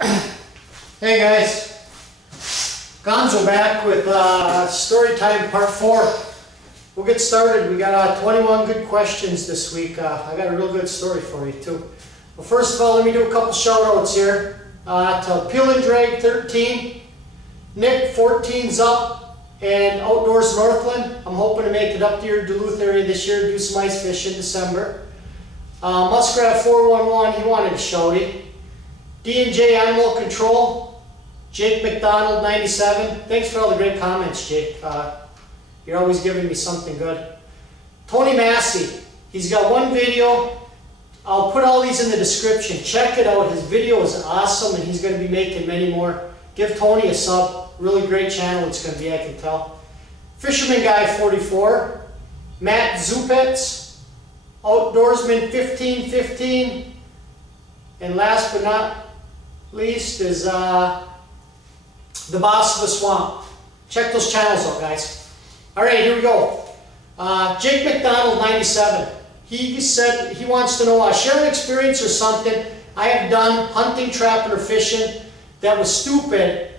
Hey guys, Gonzo back with story time part 4. We'll get started. We got 21 good questions this week. I got a real good story for you too. Well, first of all, let me do a couple shout outs here to Peel and Drag 13, Nick 14's up, and Outdoors Northland. I'm hoping to make it up to your Duluth area this year, do some ice fish in December. Muskrat 411, he wanted a shouty. D&J Animal Control, Jake McDonald 97. Thanks for all the great comments, Jake. You're always giving me something good. Tony Massey, he's got one video. I'll put all these in the description. Check it out. His video is awesome and he's going to be making many more. Give Tony a sub. Really great channel it's going to be, I can tell. Fisherman Guy 44, Matt Zupetz, Outdoorsman 1515, and last but not least is the Boss of the Swamp. Check those channels out, guys. Alright, here we go. Jake McDonald 97. He said he wants to know, share an experience or something I have done hunting, trapping, or fishing that was stupid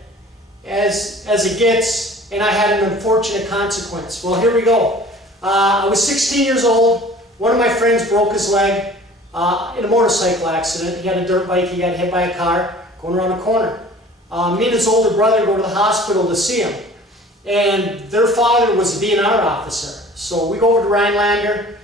as it gets, and I had an unfortunate consequence. Well, here we go. I was 16 years old. One of my friends broke his leg in a motorcycle accident. He had a dirt bike. He got hit by a car going around a corner. Me and his older brother go to the hospital to see him. And their father was a DNR officer. So we go over to Rhinelander.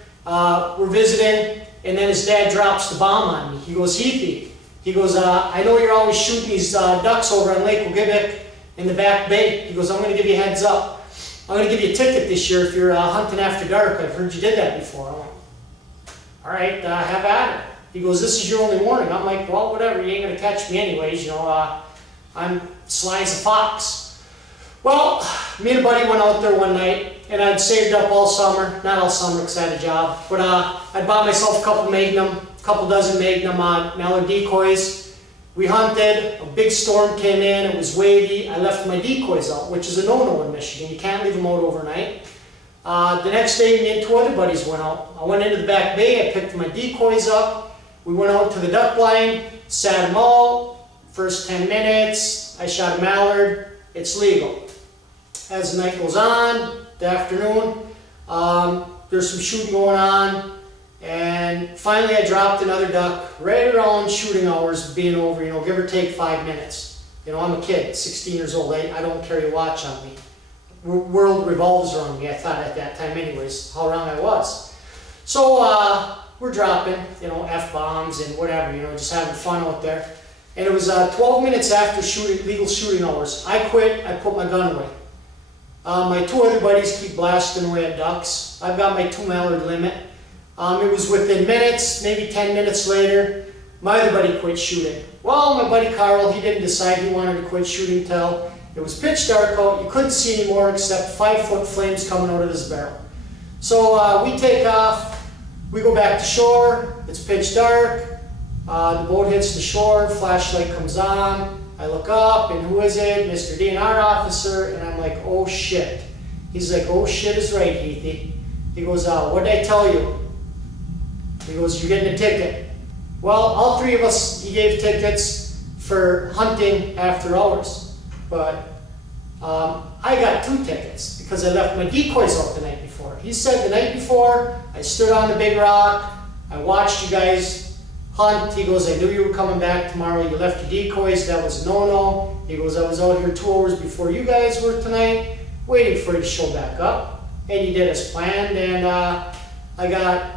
We're visiting. And then his dad drops the bomb on me. He goes, Heathy. He goes, I know you're always shooting these ducks over on Lake Wogibic in the Back Bay. He goes, I'm going to give you a heads up. I'm going to give you a ticket this year if you're hunting after dark. I've heard you did that before. I went, all right, have at it. He goes, this is your only warning. I'm like, well, whatever, you ain't going to catch me anyways, you know, I'm sly as a fox. Well, me and a buddy went out there one night, and I'd saved up all summer, not all summer because I had a job, but I bought myself a couple dozen Magnum mallard decoys. We hunted, a big storm came in, it was wavy, I left my decoys out, which is a no-no in Michigan, you can't leave them out overnight. The next day, me and two other buddies went out. I went into the Back Bay, I picked my decoys up, we went out to the duck blind, sat them all. First 10 minutes, I shot a mallard, it's legal. As the night goes on, the afternoon, there's some shooting going on, and finally I dropped another duck right around shooting hours being over, you know, give or take 5 minutes. You know, I'm a kid, 16 years old, I don't carry a watch on me. World revolves around me, I thought at that time anyways, how wrong I was. So we're dropping, you know, F-bombs and whatever, you know, just having fun out there. And it was 12 minutes after legal shooting hours. I quit, I put my gun away. My two other buddies keep blasting away at ducks. I've got my 2 mallard limit. It was within minutes, maybe 10 minutes later, my other buddy quit shooting. Well, my buddy Carl, he didn't decide he wanted to quit shooting till it was pitch dark out. You couldn't see anymore except 5-foot flames coming out of this barrel. So we take off. We go back to shore, it's pitch dark, the boat hits the shore, flashlight comes on, I look up, and who is it? Mr. DNR officer, and I'm like, oh shit. He's like, oh shit is right, Heathy. He goes, what did I tell you? He goes, you're getting a ticket. Well, all 3 of us, he gave tickets for hunting after hours, but I got 2 tickets because I left my decoys out the night before. He said the night before, I stood on the big rock, I watched you guys hunt. He goes, I knew you were coming back tomorrow, you left your decoys, that was no-no. He goes, I was out here 2 hours before you guys were tonight, waiting for you to show back up. And he did as planned, and I got,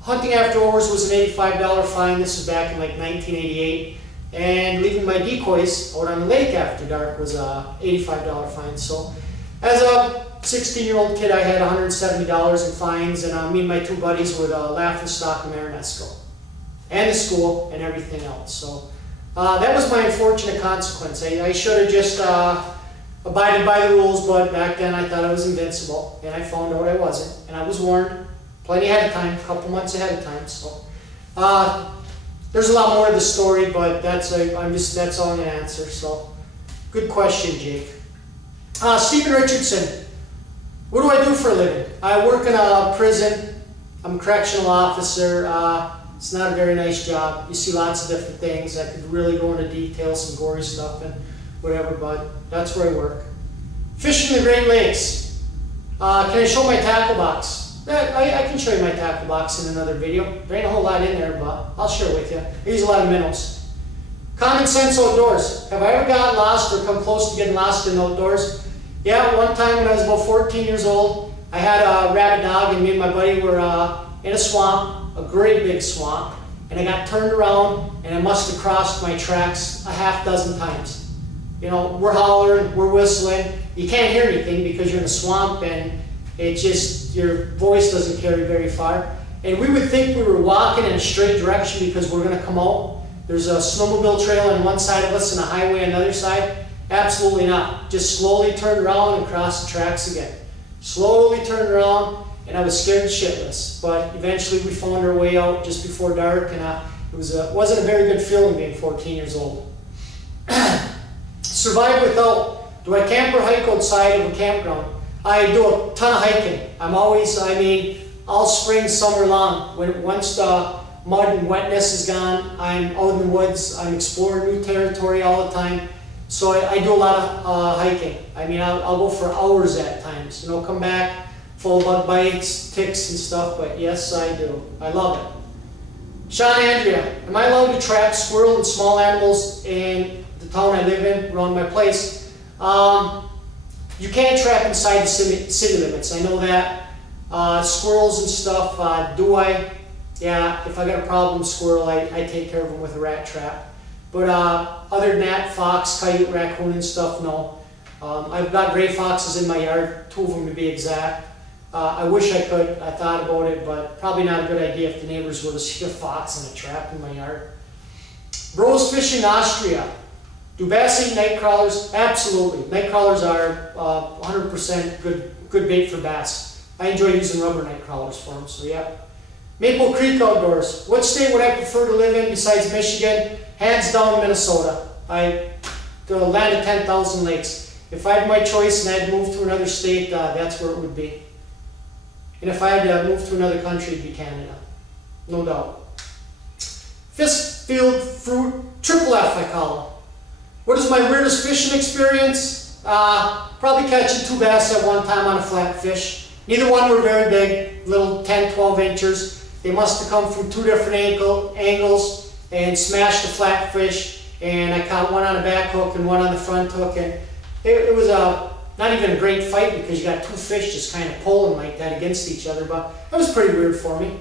hunting after hours was an $85 fine, this was back in like 1988. And leaving my decoys out on the lake after dark was a $85 fine. So as a 16-year-old kid, I had $170 in fines, and me and my 2 buddies would laugh and stalk a Marinesco. And the school and everything else. So that was my unfortunate consequence. I should have just abided by the rules, but back then I thought I was invincible, and I found out I wasn't. And I was warned plenty ahead of time, a couple months ahead of time. So there's a lot more to the story, but that's all I'm going to answer. So, good question, Jake. Stephen Richardson, what do I do for a living? I work in a prison. I'm a correctional officer. It's not a very nice job. You see lots of different things. I could really go into detail, some gory stuff and whatever, but that's where I work. Fishing the Great Lakes. Can I show my tackle box? I can show you my tackle box in another video. There ain't a whole lot in there, but I'll share it with you. I use a lot of minnows. Common sense outdoors. Have I ever gotten lost or come close to getting lost in the outdoors? Yeah, one time when I was about 14 years old, I had a rabid dog and me and my buddy were in a swamp, a great big swamp, and I got turned around and I must have crossed my tracks a half dozen times. You know, we're hollering, we're whistling. You can't hear anything because you're in a swamp and it just, your voice doesn't carry very far. And we would think we were walking in a straight direction because we're going to come out. There's a snowmobile trail on one side of us and a highway on the other side. Absolutely not. Just slowly turned around and crossed the tracks again. Slowly turned around and I was scared shitless. But eventually we found our way out just before dark and it wasn't a very good feeling being 14 years old. Survive without. Do I camp or hike outside of a campground? I do a ton of hiking. All spring, summer long. Once the mud and wetness is gone, I'm out in the woods. I'm exploring new territory all the time. So I do a lot of hiking. I'll go for hours at times. You know, come back full of bug bites, ticks and stuff, but yes, I do. I love it. Sean Andrea, am I allowed to trap squirrel and small animals in the town I live in, around my place? You can't trap inside the city limits, I know that. Squirrels and stuff, do I? Yeah, if I got a problem with squirrel, I take care of them with a rat trap. But other than that, fox, coyote, raccoon and stuff, no. I've got gray foxes in my yard, 2 of them to be exact. I wish I could, I thought about it, but probably not a good idea if the neighbors were to see a fox in a trap in my yard. Bros fishing Austria. Do bass eat night crawlers? Absolutely. Night crawlers are 100% good bait for bass. I enjoy using rubber night crawlers for them, so yeah. Maple Creek outdoors. What state would I prefer to live in besides Michigan? Hands down, Minnesota. The land of 10,000 lakes. If I had my choice and I had moved to another state, that's where it would be. And if I had to move to another country, it'd be Canada. No doubt. Fistfield fruit, triple F I call them. What is my weirdest fishing experience? Probably catching 2 bass at one time on a flat fish. Neither one were very big, little 10, 12 inches. They must have come from 2 different angles and smashed the flat fish. And I caught one on a back hook and one on the front hook. And it was not even a great fight because you got 2 fish just kind of pulling like that against each other. But that was pretty weird for me.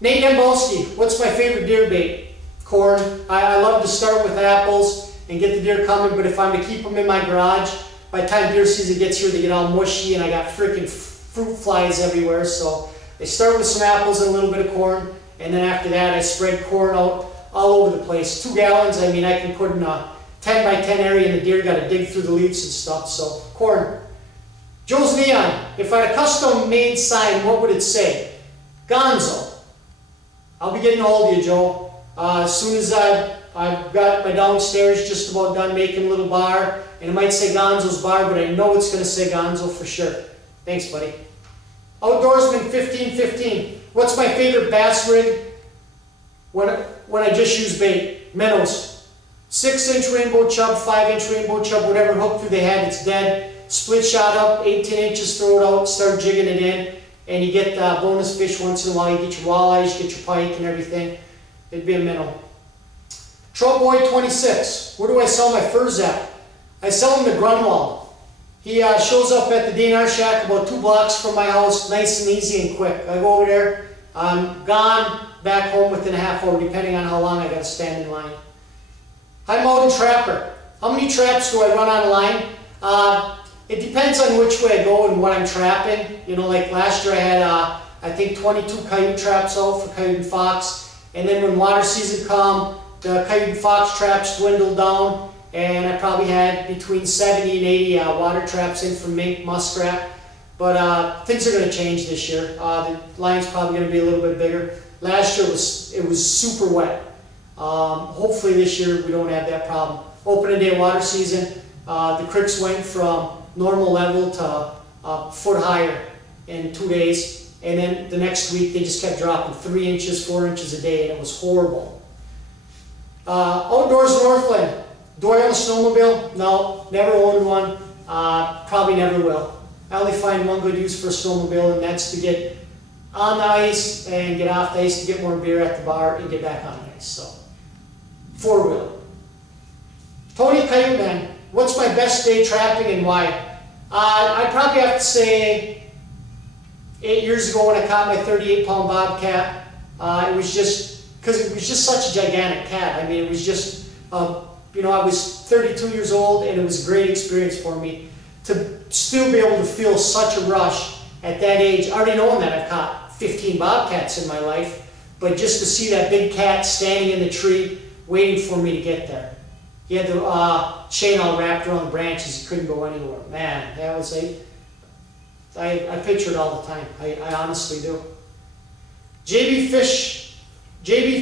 Nate Dembolski, what's my favorite deer bait? Corn. I love to start with apples and get the deer coming, but if I'm to keep them in my garage, by the time deer season gets here, they get all mushy and I got freaking fruit flies everywhere. So I start with some apples and a little bit of corn, and then after that I spread corn out all over the place. 2 gallons, I can put in a 10 by 10 area and the deer got to dig through the leaves and stuff, so corn. Joe's Neon, if I had a custom made sign, what would it say? Gonzo. I'll be getting a hold of you, Joe. As soon as I've got my downstairs just about done making a little bar, and it might say Gonzo's Bar, but I know it's going to say Gonzo for sure. Thanks, buddy. Outdoorsman 1515. What's my favorite bass rig when I just use bait? Minnows. 6-inch rainbow chub, 5-inch rainbow chub, whatever hook through they had, it's dead. Split shot up, 18 inches, throw it out, start jigging it in, and you get bonus fish once in a while. You get your walleyes, you get your pike and everything. It'd be a minnow. Trollboy 26. Where do I sell my furs at? I sell them to Grunwald. He shows up at the DNR shack about 2 blocks from my house, nice and easy and quick. I go over there, I'm gone, back home within a half hour, depending on how long I got to stand in line. High Mountain Trapper. How many traps do I run on a line? It depends on which way I go and what I'm trapping. You know, like last year I had, I think 22 coyote traps out for coyote and fox. And then when water season come, the coyote and fox traps dwindled down. And I probably had between 70 and 80 water traps in for mink, muskrat. But things are going to change this year. The line's probably going to be a little bit bigger. Last year it was super wet. Hopefully this year we don't have that problem. Opening day water season, the creeks went from normal level to a foot higher in 2 days. and then the next week they just kept dropping 3 inches, 4 inches a day, and it was horrible. Outdoors Northland. Do I own a snowmobile? No, never owned one. Probably never will. I only find one good use for a snowmobile, and that's to get on the ice and get off the ice to get more beer at the bar and get back on the ice. So, 4-wheel. Tony Coyote Man. What's my best day trapping and why? I'd probably have to say 8 years ago when I caught my 38-pound bobcat. It was just, because it was just such a gigantic cat. I mean, it was just, you know, I was 32 years old, and it was a great experience for me to still be able to feel such a rush at that age. Already knowing that I've caught 15 bobcats in my life, but just to see that big cat standing in the tree waiting for me to get there. He had the chain all wrapped around the branches. He couldn't go anywhere. Man, that was I picture it all the time. I honestly do. JB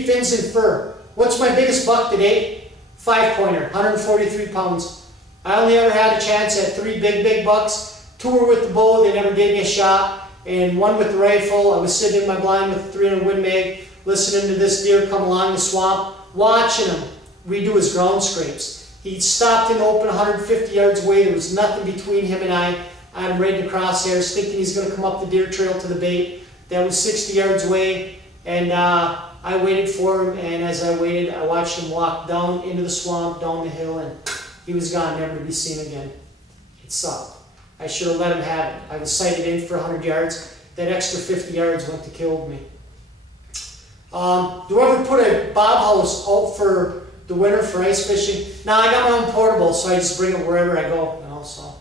Fins and Fur. What's my biggest buck to date? 5-pointer, 143 pounds. I only ever had a chance at 3 big bucks. 2 were with the bow, they never gave me a shot, and 1 with the rifle. I was sitting in my blind with a 300 Win Mag, listening to this deer come along the swamp, watching him redo his ground scrapes. He stopped in the open 150 yards away. There was nothing between him and I. I'm ready to crosshairs, thinking he's going to come up the deer trail to the bait. That was 60 yards away, and I waited for him, and as I waited, I watched him walk down into the swamp, down the hill, and he was gone, never to be seen again. It sucked. I should have let him have it. I was sighted in for 100 yards. That extra 50 yards went to killed me. Do I ever put a bob house out for the winter for ice fishing? Now I got my own portable, so I just bring it wherever I go, you know, so.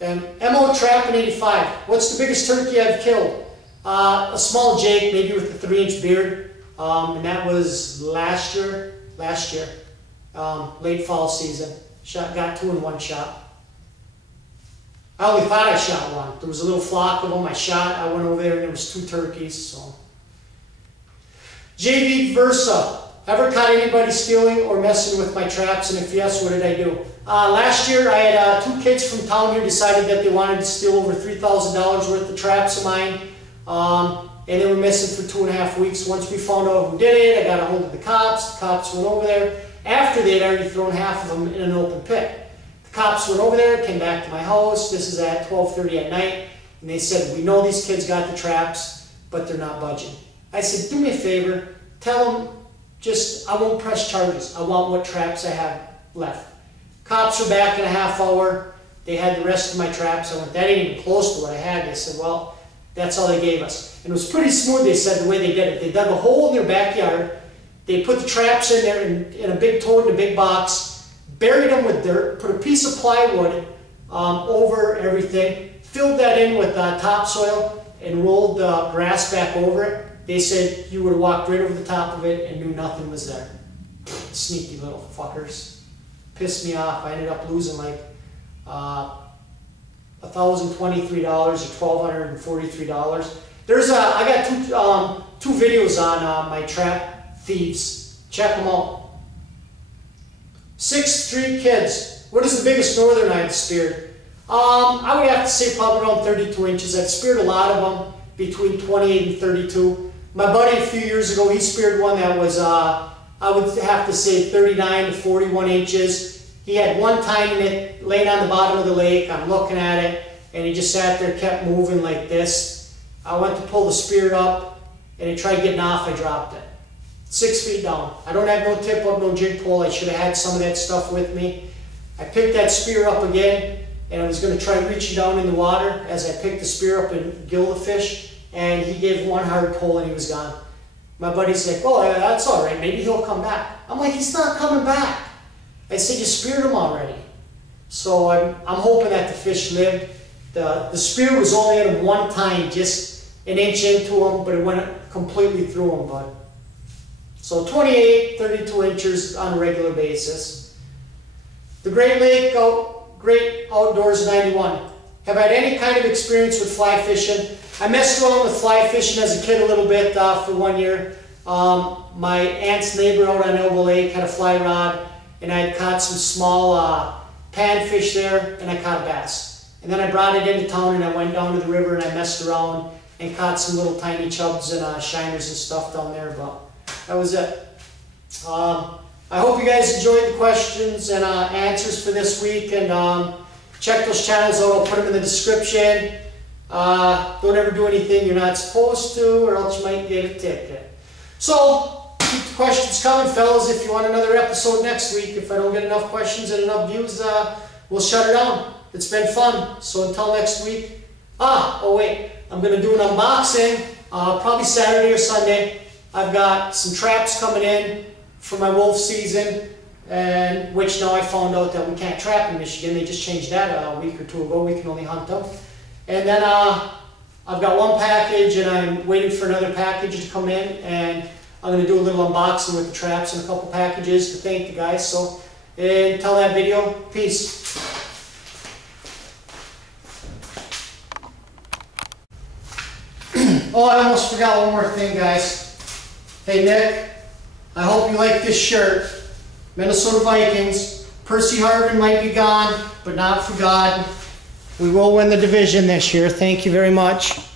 And MO Trapping 85. What's the biggest turkey I've killed? A small Jake, maybe with a 3-inch beard, and that was last year, late fall season. Got 2 in one shot. I only thought I shot 1. There was a little flock of them. I went over there and there was 2 turkeys. So, JV Versa. Ever caught anybody stealing or messing with my traps? And if yes, what did I do? Last year, I had 2 kids from town here decided that they wanted to steal over $3,000 worth of traps of mine. And they were missing for 2.5 weeks. Once we found out who did it, I got a hold of the cops. The cops went over there after they had already thrown half of them in an open pit. The cops went over there, came back to my house. This is at 12:30 at night. And they said, we know these kids got the traps, but they're not budging. I said, do me a favor. Tell them, I won't press charges. I want what traps I have left. Cops were back in a half hour. They had the rest of my traps. I went, that ain't even close to what I had. They said, well, that's all they gave us. And it was pretty smooth, they said, the way they did it. They dug a hole in their backyard. They put the traps in there in a big tote in a big box, buried them with dirt, put a piece of plywood over everything, filled that in with topsoil, and rolled the grass back over it. They said you would have walked right over the top of it and knew nothing was there. Sneaky little fuckers. Pissed me off. I ended up losing like $1,023 or $1,243. I got two videos on my trap thieves. Check them out. 6th Street Kids. What is the biggest northern I've speared? I would have to say probably around 32 inches. I've speared a lot of them between 28 and 32. My buddy a few years ago, he speared one that was, I would have to say 39 to 41 inches. He had one tine in it laying on the bottom of the lake. I'm looking at it, and he just sat there, kept moving like this. I went to pull the spear up, and it tried getting off. I dropped it. 6 feet down. I don't have no tip up, no jig pole. I should have had some of that stuff with me. I picked that spear up again, and I was going to try reaching down in the water as I picked the spear up and gill the fish, and he gave one hard pull and he was gone. My buddy's like, oh, that's all right. Maybe he'll come back. I'm like, he's not coming back. I said, you speared him already. So I'm hoping that the fish lived. The spear was only at him one time, just an inch into him, but it went completely through him, bud. So 28, 32 inches on a regular basis. The Great Lake Great Outdoors 91. Have I had any kind of experience with fly fishing? I messed around with fly fishing as a kid a little bit for 1 year. My aunt's neighbor out on Elbow Lake had a fly rod, and I had caught some small panfish there, and I caught a bass. And then I brought it into town, and I went down to the river, and I messed around. and caught some little tiny chubs and shiners and stuff down there, but that was it. I hope you guys enjoyed the questions and answers for this week, and check those channels out. I'll put them in the description. Don't ever do anything you're not supposed to, or else you might get a ticket. So keep the questions coming, fellas. If you want another episode next week, if I don't get enough questions and enough views, we'll shut it down. It's been fun. So until next week. Oh wait, I'm going to do an unboxing probably Saturday or Sunday. I've got some traps coming in for my wolf season, and which now I found out that we can't trap in Michigan. They just changed that a week or two ago. We can only hunt them. And then I've got one package, and I'm waiting for another package to come in, and I'm going to do a little unboxing with the traps and a couple packages to thank the guys. So until that video, peace. Oh, I almost forgot one more thing, guys. Hey, Nick, I hope you like this shirt. Minnesota Vikings. Percy Harvin might be gone, but not forgotten. We will win the division this year. Thank you very much.